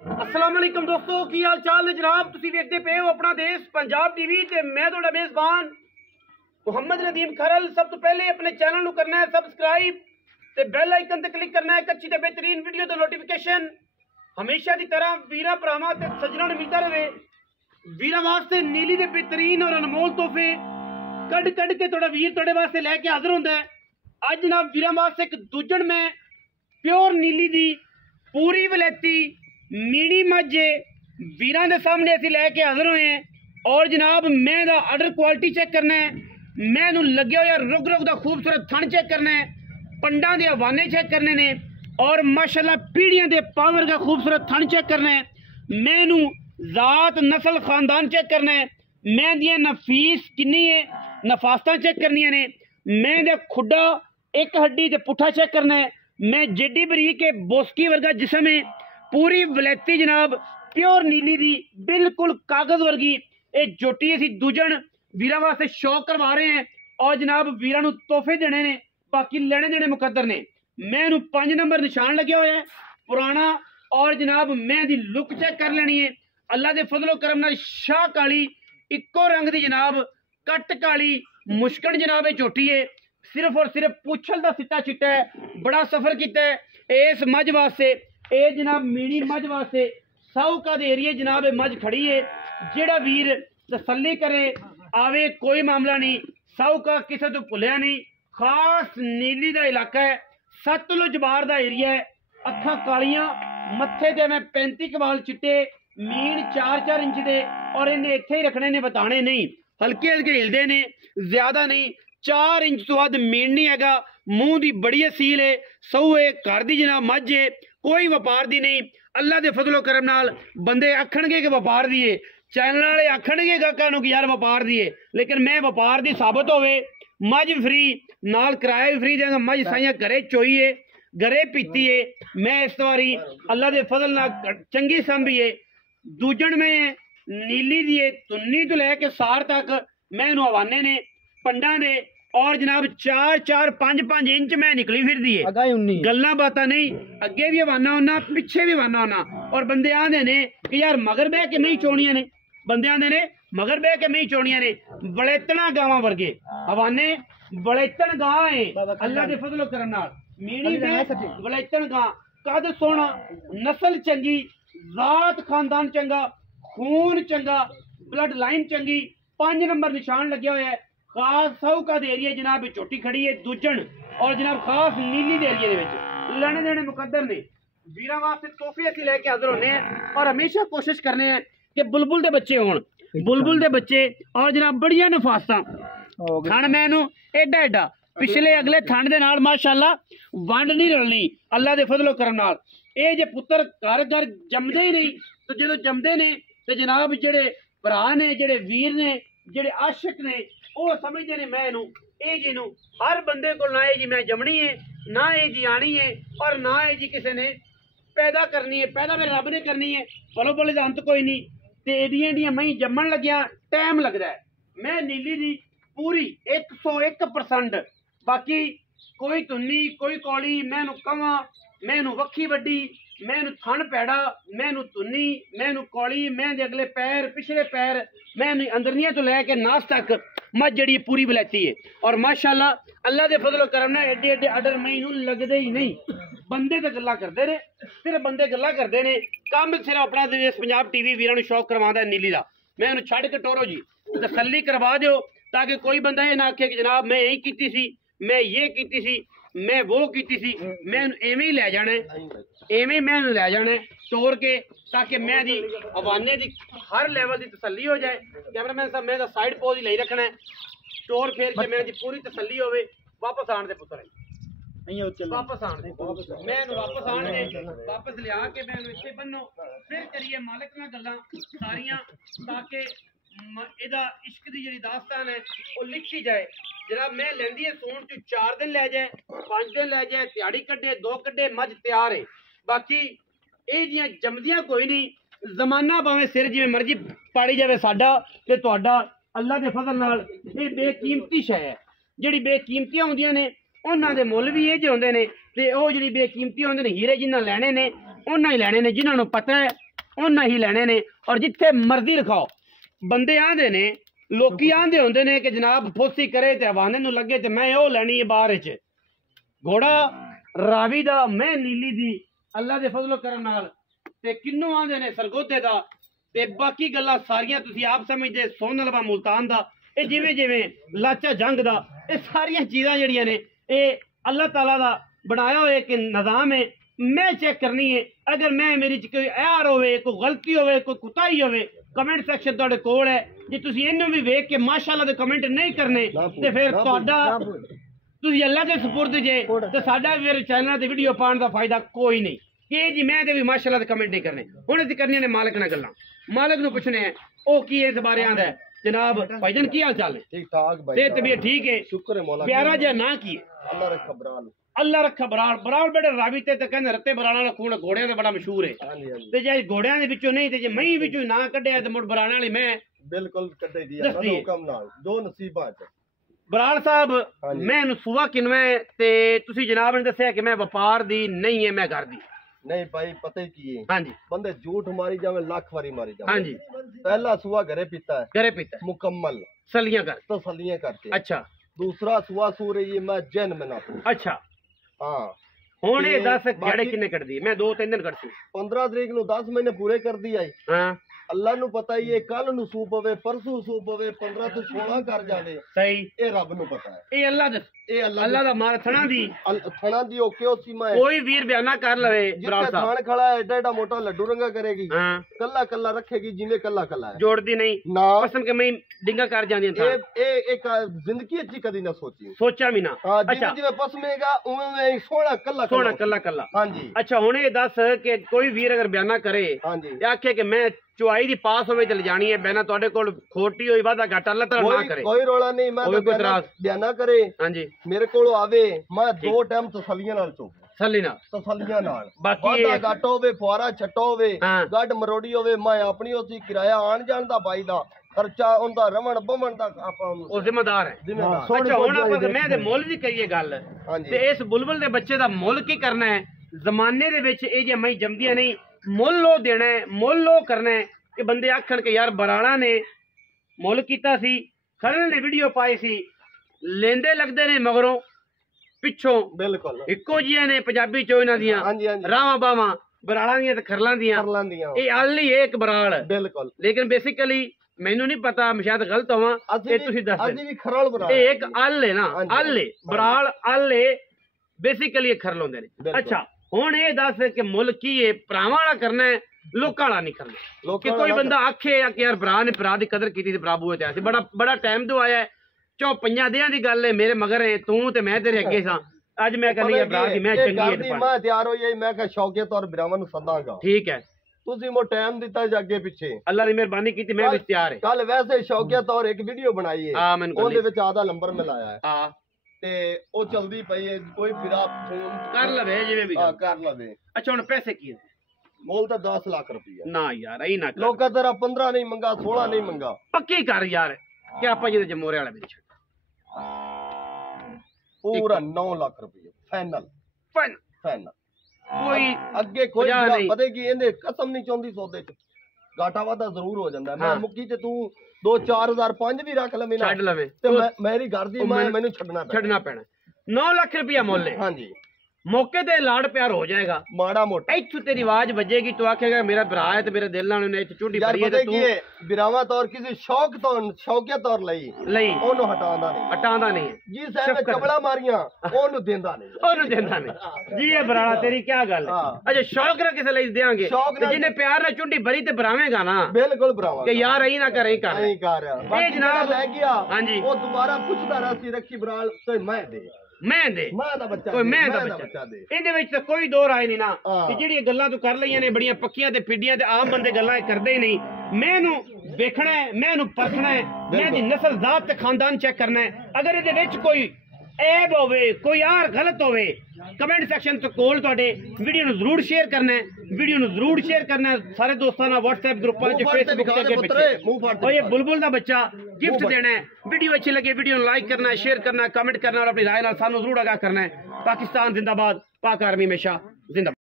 अस्सलाम वालेकुम दोस्तों, की हाल चाल है जनाब। तुसी देखते पे हो अपना देश पंजाब टीवी ते मैं तुहाडा मेज़बान मुहम्मद नदीम खरल। सब तो पहले अपने चैनल नू करना है सबसक्राइब ते बेल आइकन ते क्लिक करना है एक अच्छी ते बेहतरीन वीडियो दा नोटिफिकेशन हमेशा की तरह वीरा भरावां ते सज्जनां नूं मिलदा रहे। वीरा वास्ते नीली दे बेहतरीन और अनमोल तोहफे कड कड के तुहाडा वीर तुहाडे वास्ते लैके हाज़र हुंदा है। अज जनाब वीरा वास्ते एक दूजण में प्योर नीली दी पूरी वलैती मीनी मज्झ वीरां दे सामने असीं लैके हाज़र होए हैं। और जनाब मैं दा आर्डर क्वालिटी चेक करना है, मैं नूं लग्या होया रुग रुग दा खूबसूरत थण चेक करना है, पंडां दे हवाने चेक करने ने और माशाल्लाह पीढ़ियां दे पावर का खूबसूरत थण चेक करना है। मैं नूं जात नस्ल खानदान चेक करना है, मैं दियां नफीस किन्नी है नफासतां चेक करनियां ने, मैं दे खुड्डा एक हड्डी ते पुट्ठा चेक करना है, मैं जेडी बरीक के बोस्की वर्गा जिसम है पूरी वलैती जनाब प्योर नीली दी बिल्कुल कागज वर्गी ये जोटी असीं दूजण वीरां वास्ते शौक करवा रहे हैं। और जनाब वीरां नूं तोहफे देने ने, बाकी लेने देने मुकद्दर ने। मैं नूं 5 नंबर निशान लग्या होया है पुराना। और जनाब मैं दी लुक चेक कर लेनी है। अल्लाह दे फजलो करम नाल शाह काली इक्को रंग दी जनाब कट काली मुश्कन जनाब ये झोटी है। सिर्फ और सिर्फ पूछल दा सिट्टा चिट्टा है, बड़ा सफर किया है इस मझ वास्ते। ये जनाब मीनी मझ वास्ते साहूका दे एरिए जनाब ये मझ खड़ी है। जेड़ा वीर तसल्ली करे आवे कोई मामला नहीं, साहूका किसी तो भुलिया नहीं। खास नीली दा इलाका है, सतलुज बार दा एरिया है। अखा कालियां मत्थे ते मैं 35 कवाल चिट्टे मीन 4-4 इंच दे और इन्हें इत्थे ही रखने ने, बताने नहीं, हल्के हल्के हिलदे ने, ज्यादा नहीं। 4 इंच तो वध मीन नहीं हैगा। मूँह दी बड़ी असील है, सऊ है, घर दी जनाब मझ है, कोई व्यापार दी नहीं। अल्लाह दे फजलो करम नाल बंदे आखणगे कि व्यापार दी है, चैनल वाले आखणगे गाहकां नूं कि यार व्यापार दी है, लेकिन मैं व्यापार दी साबित होवे। मझ फ्री नाल किराया भी फ्री देंगा। मझ साइयां घरे चोई है, घरे पीती है। मैं इस बारी अल्लाह दे फजल नाल चंगी संभी है। दूजण में नीली दी है, तुन्नी तो लैके सार तक मैं इहनूं हवाने ने पंडां दे। और जनाब 4-4 5-5 इंच मैं निकली फिर दी है, गल्लां बातां नहीं। अगे भी हवाना होना, पिछे भी हवाना होना। और बंदे आंदे ने कि यार मगर बह के नहीं चोणियां ने, बंदे आंदे ने मगर बह के नहीं चोणियां ने। बलेतना गावां वर्गे हवाने, बलेतन गां है अल्लाह दे फजलो करम नाल। मीनी में बलेतन गां, कद सोना, नस्ल चंगी, जात खानदान चंगा, खून चंगा, ब्लड लाइन चंगी। 5 नंबर निशान लग्या होया है। खास साहूका दे एरिया जनाब चोटी खड़ी है दूजण। और जनाब खास नीली दे एरिया दे विच लेने देने मुकद्दर ने। वीरां वास्ते तोहफे असीं लैके हाज़र होने हैं और हमेशा कोशिश करने हैं कि बुलबुल दे बच्चे होण, बुलबुल दे बच्चे। और जनाब बड़ियां नफासतां थण मैनू एडा एडा पिछले अगले थण दे नाल माशाअल्लाह वंड नहीं रलनी अल्लाह दे फजलो करम नाल। ये जे पुत्तर घर घर जमदे ही नहीं, तो जो जमदे ने तो जनाब जेड़े भरा ने, जेड़े वीर ने, जेड़े आशिक ने, वो समझते ने मैं जी नू हर बंदे को ना जी मैं जमनी है, ना ये जी आनी है, और ना ये जी किसी ने पैदा करनी है। पैदा मेरे रब ने करनी है, बोलो बोले तो अंत कोई नहीं। तो एडियां मई जमन लग्या टाइम लगता है। मैं नीली दी पूरी 101%, बाकी कोई तुन्नी कोई कौली, मैनू कवां, मैनू वक्खी वड्डी, मैनू थन पैड़ा, मैनू तुन्नी, मैनू कौली, मैं दे अगले पैर पिछले पैर, मैनू अंदरनियां तो लैके नास तक मझ जड़ी पूरी वलैती है। और माशाअल्लाह अल्लाह दे फजलो करम नाल एडे एडे आर्डर मैनू लगदे ही नहीं। बंदे तो गल्लां करदे ने, सिर्फ बंदे गल्लां करदे ने, काम सिर्फ अपना देश पंजाब टीवी वीरां नूं शौक करवांदा है नीली दा। मैं उन्हें छड़ के टोरो जी, तसल्ली करवा दो ताकि कोई बंदा ये ना आखे कि जनाब मैं यही कीती सी, मैं ये कीती सी, मैं वो कीती सी। मैं एवें ही लै जाना है, एवें मैं लै जाना है तोड़ के, ताकि मैं दी हवाने दी हर लेवल की तसल्ली हो जाए। कैमरामैन साहब मैं साइड पोज ही लाई रखना है, टोर फेर के मेरी पूरी तसल्ली होवे। वापस आने दे पुत्र वापस आने दे, मैं वापस आने दे, वापस लिया के मैं इत्थे बन्नो, फिर करिए मालिक नाल गल्लां सारियां, ताकि इहदा इश्क दी जिहड़ी दास्तान है वो लिखी जाए। जनाब मैं लैंदी है सूण च 4 दिन लै जाए, 5 दिन लै जाए, दिहाड़ी कड्ढे 2 कड्ढे, मझ तैयार है। बाकी ये जियां जमदियां कोई नहीं, जमाना भावें सिर जिवें मर्जी पाड़ी जाए साडा ते तुहाडा अल्लाह के फजल नाल ये बेकीमती शै है। जिहड़ी बेकीमतियां होंदियां ने उन्हां दे मुੱਲ भी ये जे होंदे ने, ते ओह जिहड़ी बेकीमती होंदे ने हीरे जिन्हां लैणे ने उन्हां ही लैणे ने, जिन्हां नूं पता है ਉਹਨਾਂ ਹੀ ਲੈਣੇ ਨੇ ਔਰ ਜਿੱਥੇ ਮਰਜ਼ੀ ਲਿਖਾਓ। ਬੰਦੇ ਆਂਦੇ ਨੇ, ਲੋਕੀ ਆਂਦੇ ਹੁੰਦੇ ਨੇ ਕਿ ਜਨਾਬ ਫੋਸੀ ਕਰੇ ਤੇ ਹਵਾਨੇ ਨੂੰ ਲੱਗੇ ਤੇ मैं ਉਹ ਲੈਣੀ है ਬਾਹਰ ਚ घोड़ा रावी दा मैं नीली दी अल्लाह दे फजलो करम नाल ते किन्नू आंदे ने सरगोधे दा ते बाकी गल्लां सारियां तुसी आप समझदे सोनलवा मुल्तान दा ए जिवें जिवें लाचा जंग दा ए सारियां चीज़ां जेहड़ियां ने ए अल्लाह ताला दा बनाया होया कि निज़ाम है। मैं चेक करनी है, अगर मैं मेरी च कोई ऐर होवे, कोई गलती होवे, कोई कुताही होवे, कमेंट सैक्शन तुहाडे कोल है। जे तुसी इन्नू भी वेख के माशाअल्लाह दे कमेंट नहीं करने ते फिर तुहाडा तुसी अल्लाह दे सुपुर्द जे ते साडा फिर चैनल ते वीडियो पाने दा फायदा कोई नहीं कि जी मैं ते भी माशाअल्लाह दे कमेंट नहीं करने। हुण असीं करनियां ने मालिक नाल गल्लां। मालिक नूं पुछने हैं ओ की इस बारे आंदा है। जनाब भाईजान की हाल चाल है? ठीक ठाक भाई, सेहत तबीयत ठीक है? शुक्र है मौला। प्यारा जिहा नां की है? अल्लाह रखा बराल। अल्लाह रखा बराल। बराल बड़े रावी ते कहंदे रत्ते बराला दा खून घोड़ियां दा बड़ा मशहूर है। ते जे घोड़ियां दे विचों नहीं ते जे मई विचों ना कढिया ते मुड़ बराणे वाली मैं बिल्कुल कढे दी अल्लाह दे हुकम नाल जो नसीबां च। बराल साहब मैं सूआ किनवा ते तुसी जनाब ने दस्सिया कि मैं व्यापार दी नहीं है, मैं घर दी नहीं भाई। पता ही की है हाँ जी, बंदे झूठ मारी जावे लाख वारी मारी जावे। हाँ जी, पहला सुआ घरे पीता है, घरे पीता है मुकम्मल सलियां कर तो सलियां करके। अच्छा, दूसरा सुआ सू रही है मैं जैन में ना। अच्छा हाँ, हुण ये 10 गड़े किन्ने कट दी? मैं 2-3 दिन कटसी। 15 तरीक नु 10 महीने पूरे कर दी आई। हाँ, अल्लाह नु पता ही है, कल नु सूप होवे, परसों सूप होवे, 15 तो 16 कर जावे। सही, ए रब नु पता है। ए अल्लाह दे, ए अल्लाह दा मार थणा दी ओके ओ सीमा है। कोई वीर बयाना कर लवे बराल साहब। थान खड़ा है, एडा एडा मोटा लड्डू रंगा करेगी। हां, कल्ला कल्ला रखेगी जिवें कल्ला कल्ला है, जोड़दी नहीं ना। कसम के मैं डिंगा कर जांदी था। ए एक जिंदगी अच्छी कदी ना सोची, सोचा भी ना। अच्छा, जिवें पसमेगा उवें सोना कल्ला कल्ला। हां जी। अच्छा, हुण ए दस के कोई वीर अगर बयाना करे, हां जी, आखे कि मैं चुआई दी पास होवे चल जानी है, बहना तुहाडे कोल खोटी होई वादा घाटा अल्लाह ताला ना करे। कोई रोला नहीं, मैं तो बयाना करे। हां जी, मेरे कोल आवे, मैं 2 टाइम तसल्लियां नाल चो तसल्लियां नाल। बाकी वादा घाटा होवे, फुआरा छट्टा होवे, गड मरोड़ी होवे, मैं अपनी उसी किराया आन जान दा बाई दा खर्चा उनदा रवण बवण दा आपा ओ जिम्मेदार है। अच्छा, हुण आपा मैं ते मुੱਲ दी करिए गल ते इस बुलबुल दे बच्चे दा मुੱਲ की करना है? जमाने दे विच ए जे मैं जमदियां नहीं, मुੱਲ ओ देना है, मुੱਲ ओ करना है कि बंदे आखण के यार बराड़ा ने मुੱਲ कीता सी, खरल ने वीडियो पाई सी, लेंदे लगदे ने मगरों पिछों बिल्कुल इक्को जिया ने पंजाबी चो इन्हां दियां रावां बावां बराड़ा दियां ते खरलां दियां। ए अल ही एक बराड़ बिल्कुल, लेकिन बेसिकली मैनू नहीं पता, मैं शायद गलत होवां, ए तुसीं दस दे। ए एक अल है ना, अल है बराड़, अल है बेसिकली खरल होंदे ने। अच्छा, हुण ए दस कि मुੱਲ की है? भरावां वाला करना है, लोकां वाला नहीं करना। कि कोई बंदा आखे कि यार भरा ने भरा दी कदर कीती ते भरा बूए ते आसे बड़ा बड़ा टाइम तो आया है। चौपइयां दियां दी गल है, मेरे मगर है तू ते मैं तेरे अगे सा। अज मैं कहनी है भरा दी मैं चंगी है, मैं तैयार हो जाई, मैं कह शौकिया तौर भरावां नु सदांगा। ठीक है, तुसी मो टाइम दिता है अगे पीछे, अल्लाह ने मेहरबानी की, मैं भी तैयार है। कल वैसे शौकिया तौर एक वीडियो बनाई है, हां मैंने ओदे विच आधा नंबर मिलाया है। हां, ते ओ चलदी पई है, कोई फिरा फोन कर लवे जिवें भी कर लवे। अच्छा, हुण पैसे की है? मोल तो 10 लाख रुपया ना यार, आई ना लोग तेरा 15 नहीं मंगा, 16 नहीं मंगा, पक्की कर यार कि आपा जी जमोरे वाले बिच पूरा 9 लाख रुपया फाइनल फाइनल। कोई अगे कोई पता की इहने कसम नहीं चाहती सौदे च घाटा वादा जरूर हो जाता है। मैं मुक्की ते तू 2-4 हज़ार 5 भी रख लवे ना, छड्ड लवे ते मेरी घर दी मैं मैनू छड्डना पैना। 9 लाख रुपया मुੱਲ है। हां जी, मौके ते लाड़ प्यार हो जाएगा माड़ा मोटा, इत्थों तेरी आवाज बजेगी, तू आखेगा मेरा भरा है ते मेरे दिल नाल ने इत्थे चुंडी भरी है ते तू बिरावा तौर किसी शौक तौर शौकिया तौर लई ओनु हटांदा नहीं जी साहब चबड़ा मारियां ओनु देंदा नहीं जी। ये बराड़ा तेरी क्या गल है? अच्छा, शौक ना किसे लई देंगे, जिन्हें प्यार ना चुंडी भरी ते भरावेगा ना, बिल्कुल भरावा कि यार यही ना कर ये जनाब ले गया। हां जी, वो दोबारा पुछदा रहा रखी बराल तो मैं दे कोई दो राय नहीं ना कि जेहड़ियां गल्लां तू कर लईयां ने बड़ियां पक्कियां ते फिड्डियां ते आम बंदे गल्लां करदे ही नहीं। मैनू वेखना है, मैनू परखना है, मैं दी नस्ल जात ते खानदान चेक करना है। अगर इहदे विच कोई ऐब होवे, कोई यार गलत होवे, कमेंट सैक्शन तो कोल तुहाडे वीडियो नु जरूर शेयर करना है, वीडियो नु जरूर शेयर करना है सारे दोस्तां नाल, WhatsApp ग्रुपां च, फेसबुक ते अगे पिछे। और ये बुलबुल दा बच्चा गिफ्ट देना है, वीडियो अच्छी लगे वीडियो लाइक करना है, शेयर करना है, कमेंट करना और अपनी राय नाल सानू जरूर आगाह करना है। पाकिस्तान जिंदाबाद, पाक आर्मी हमेशा जिंदाबाद।